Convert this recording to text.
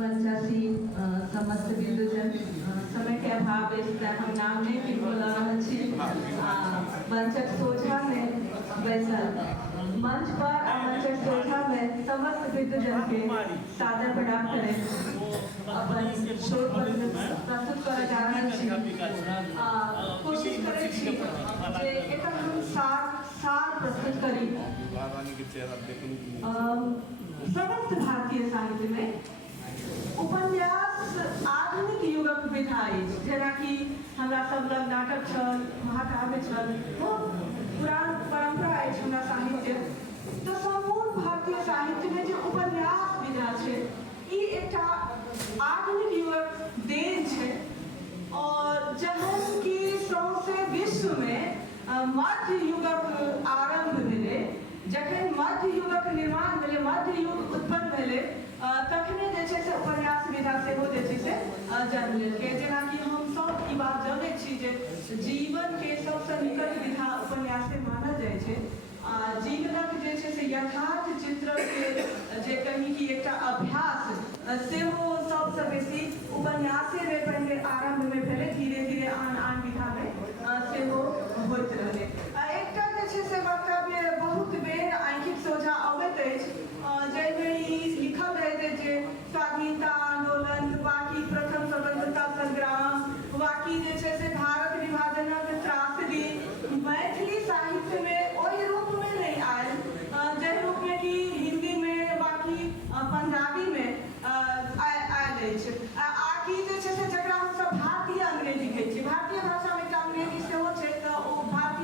मंचासी समस्त विद्वजन समय के अभाव हम नाम नहीं भी बोल रहा छी मंचक सोझा में बैसल मंच पर मंचक सोझा में समस्त विद्वजन के सादर प्रणाम करें अपन शोध प्रस्तुत कर जा रहा छी कोशिश करें छी जे एकर हम सार प्रस्तुत करी समस्त भारतीय साहित्य में उपन्यास आधुनिक युगक विधा अछि जेना कि हमरा सब लग नाटक छल महाकाव्य छल पुरान परंपरा अछि हमरा साहित्य तो संपूर्ण भारतीय साहित्य में जो उपन्यास विधा छै ई एकटा आधुनिक युगक देन छै और जहन कि सौंसे विश्व में मध्य युगक आरंभ भेलै जखन मध्य युगक निर्माण भेलै मध्य युग उत्पन्न भेलै तखने जे छै से उपन्यास विधा सेहो जे छै से जन्म लेलकै जेना कि हम सब ई बात जानै छी जे जीवन के सबसे निकट विधा उपन्यासे मानल जाइ छै जीवनक जे छै से यथार्थ चित्र के जे कही कि एकटा अभ्यास सेहो सबसे बेसी उपन्यासे में पहले आरंभ में